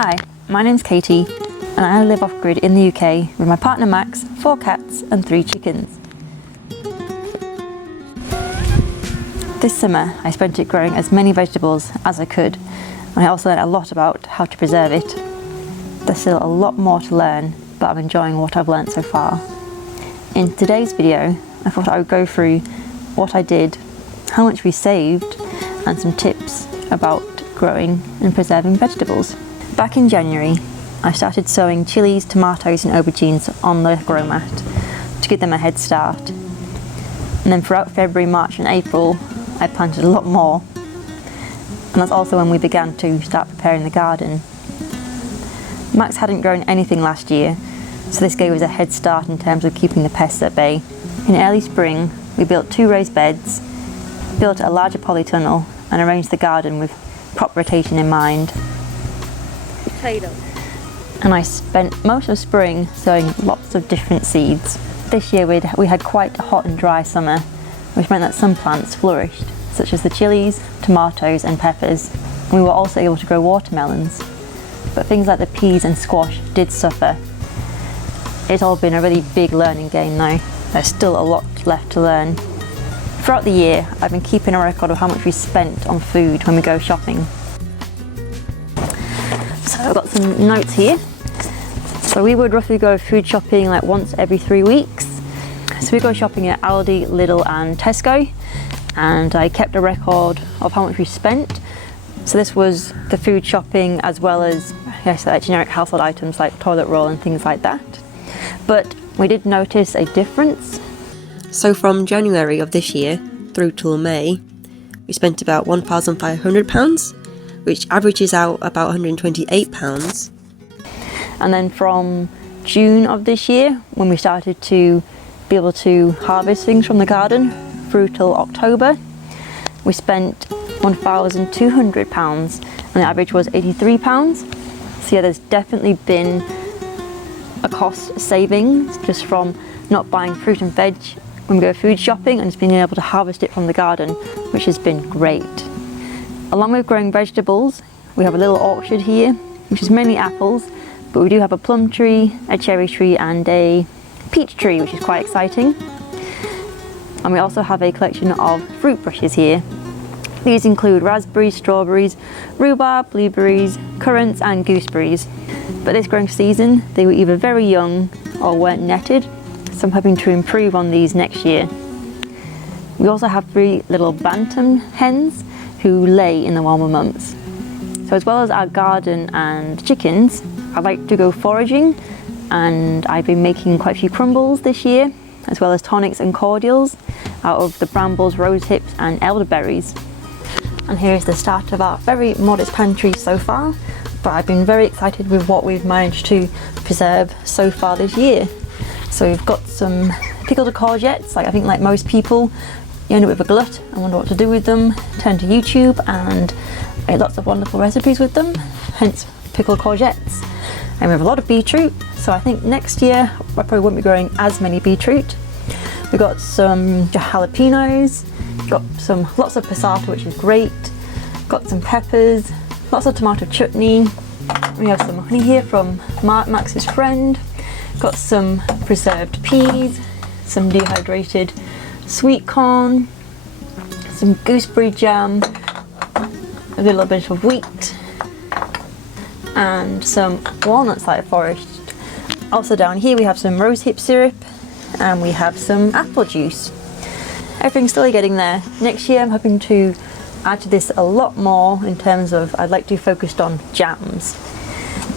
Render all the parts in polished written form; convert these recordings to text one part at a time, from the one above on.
Hi, my name's Keitei and I live off-grid in the UK with my partner Max, 4 cats and 3 chickens. This summer I spent it growing as many vegetables as I could, and I also learned a lot about how to preserve it. There's still a lot more to learn, but I'm enjoying what I've learned so far. In today's video I thought I would go through what I did, how much we saved, and some tips about growing and preserving vegetables. Back in January, I started sowing chilies, tomatoes and aubergines on the grow mat to give them a head start. And then throughout February, March and April, I planted a lot more. And that's also when we began to start preparing the garden. Max hadn't grown anything last year, so this gave us a head start in terms of keeping the pests at bay. In early spring, we built 2 raised beds, built a larger polytunnel and arranged the garden with crop rotation in mind. And I spent most of spring sowing lots of different seeds. This year we had quite a hot and dry summer, which meant that some plants flourished, such as the chilies, tomatoes and peppers. And we were also able to grow watermelons, but things like the peas and squash did suffer. It's all been a really big learning game though. There's still a lot left to learn. Throughout the year, I've been keeping a record of how much we spent on food when we go shopping. So I've got some notes here. So we would roughly go food shopping like once every 3 weeks. So we go shopping at Aldi, Lidl and Tesco, and I kept a record of how much we spent. So this was the food shopping as well as like generic household items like toilet roll and things like that. But we did notice a difference. So from January of this year through till May, we spent about £1,500, which averages out about £128. And then from June of this year, when we started to be able to harvest things from the garden through till October, we spent £1,200 and the average was £83. So yeah, there's definitely been a cost savings just from not buying fruit and veg when we go food shopping and just being able to harvest it from the garden, which has been great. Along with growing vegetables, we have a little orchard here, which is mainly apples, but we do have a plum tree, a cherry tree and a peach tree, which is quite exciting. And we also have a collection of fruit bushes here. These include raspberries, strawberries, rhubarb, blueberries, currants and gooseberries. But this growing season, they were either very young or weren't netted, so I'm hoping to improve on these next year. We also have 3 little bantam hens who lay in the warmer months. So as well as our garden and chickens, I like to go foraging, and I've been making quite a few crumbles this year, as well as tonics and cordials out of the brambles, rose hips and elderberries. And here is the start of our very modest pantry so far, but I've been very excited with what we've managed to preserve so far this year. So we've got some pickled courgettes, I think like most people, you end up with a glut and wonder what to do with them, turn to YouTube and make lots of wonderful recipes with them, hence pickled courgettes. And we have a lot of beetroot, so I think next year I probably won't be growing as many beetroot. We've got some jalapenos, got lots of passata, which is great, got some peppers, lots of tomato chutney. We have some honey here from Max's friend, got some preserved peas, some dehydrated sweet corn, some gooseberry jam, a little bit of wheat, and some walnuts that I foraged. Also down here we have some rosehip syrup and we have some apple juice. Everything's slowly getting there. Next year I'm hoping to add to this a lot more in terms of I'd like to focus on jams.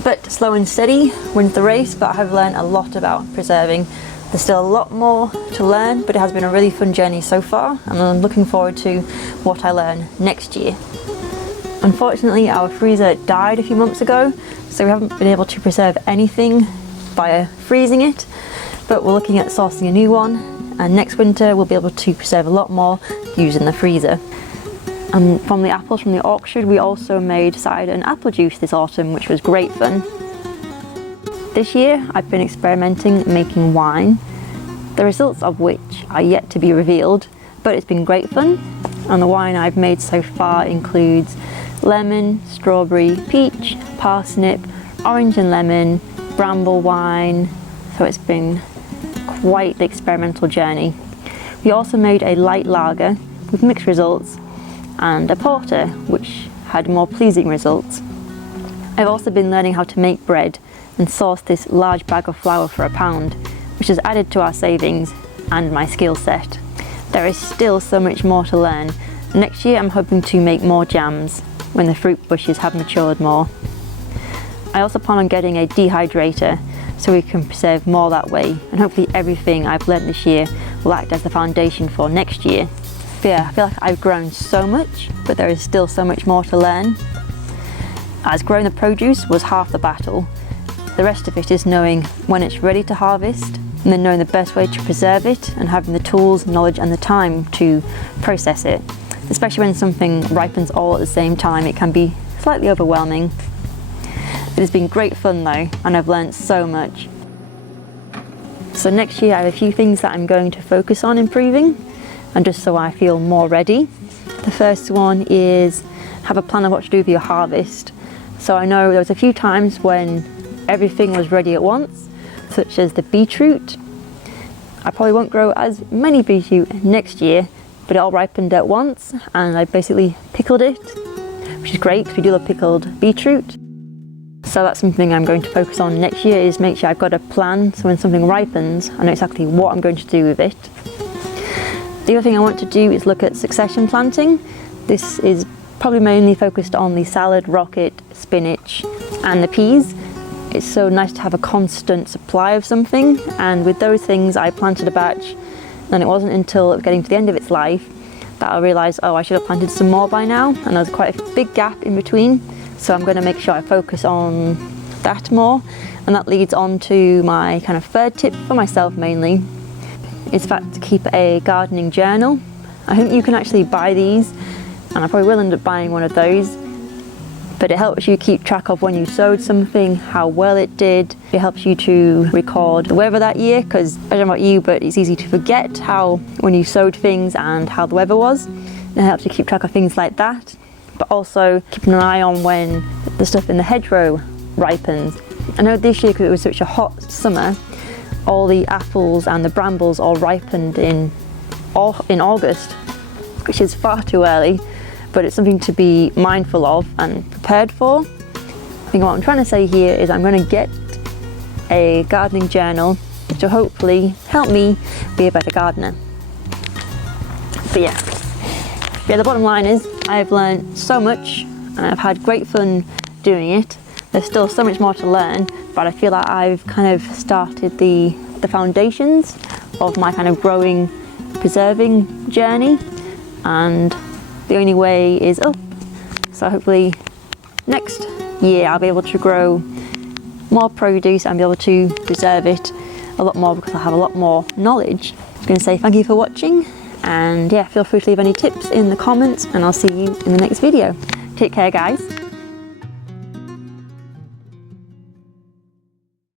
But slow and steady wins the race, but I have learned a lot about preserving. There's still a lot more to learn, but it has been a really fun journey so far, and I'm looking forward to what I learn next year. Unfortunately, our freezer died a few months ago, so we haven't been able to preserve anything via freezing it, but we're looking at sourcing a new one, and next winter we'll be able to preserve a lot more using the freezer. And from the apples from the orchard, we also made cider and apple juice this autumn, which was great fun. This year I've been experimenting making wine, the results of which are yet to be revealed, but it's been great fun. And the wine I've made so far includes lemon, strawberry, peach, parsnip, orange and lemon, bramble wine. So it's been quite the experimental journey. We also made a light lager with mixed results and a porter which had more pleasing results. I've also been learning how to make bread and source this large bag of flour for £1, which has added to our savings and my skill set. There is still so much more to learn. Next year I'm hoping to make more jams when the fruit bushes have matured more. I also plan on getting a dehydrator so we can preserve more that way, and hopefully everything I've learnt this year will act as the foundation for next year. But yeah, I feel like I've grown so much, but there is still so much more to learn. As growing the produce was half the battle, the rest of it is knowing when it's ready to harvest, and then knowing the best way to preserve it and having the tools, knowledge and the time to process it. Especially when something ripens all at the same time, it can be slightly overwhelming. It has been great fun though, and I've learned so much. So next year I have a few things that I'm going to focus on improving, and just so I feel more ready. The first one is have a plan of what to do with your harvest. So I know there was a few times when everything was ready at once, such as the beetroot. I probably won't grow as many beetroot next year, but it all ripened at once and I basically pickled it, which is great because we do love pickled beetroot. So that's something I'm going to focus on next year, is make sure I've got a plan so when something ripens I know exactly what I'm going to do with it. The other thing I want to do is look at succession planting. This is probably mainly focused on the salad, rocket, spinach and the peas. It's so nice to have a constant supply of something, and with those things I planted a batch and it wasn't until getting to the end of its life that I realised, oh, I should have planted some more by now, and there was quite a big gap in between. So I'm going to make sure I focus on that more, and that leads on to my kind of third tip for myself mainly. It's in fact to keep a gardening journal. I think you can actually buy these, and I probably will end up buying one of those, but it helps you keep track of when you sowed something, how well it did. It helps you to record the weather that year, because I don't know about you, but it's easy to forget how when you sowed things and how the weather was. It helps you keep track of things like that, but also keeping an eye on when the stuff in the hedgerow ripens. I know this year, because it was such a hot summer, all the apples and the brambles all ripened in August, which is far too early, but it's something to be mindful of and prepared for. I think what I'm trying to say here is I'm going to get a gardening journal to hopefully help me be a better gardener. But yeah, the bottom line is I've learned so much and I've had great fun doing it. There's still so much more to learn, but I feel like I've kind of started the foundations of my kind of growing, preserving journey, and the only way is up. So hopefully next year I'll be able to grow more produce and be able to preserve it a lot more, because I'll have a lot more knowledge. I'm going to say thank you for watching, and yeah, feel free to leave any tips in the comments, and I'll see you in the next video. Take care guys.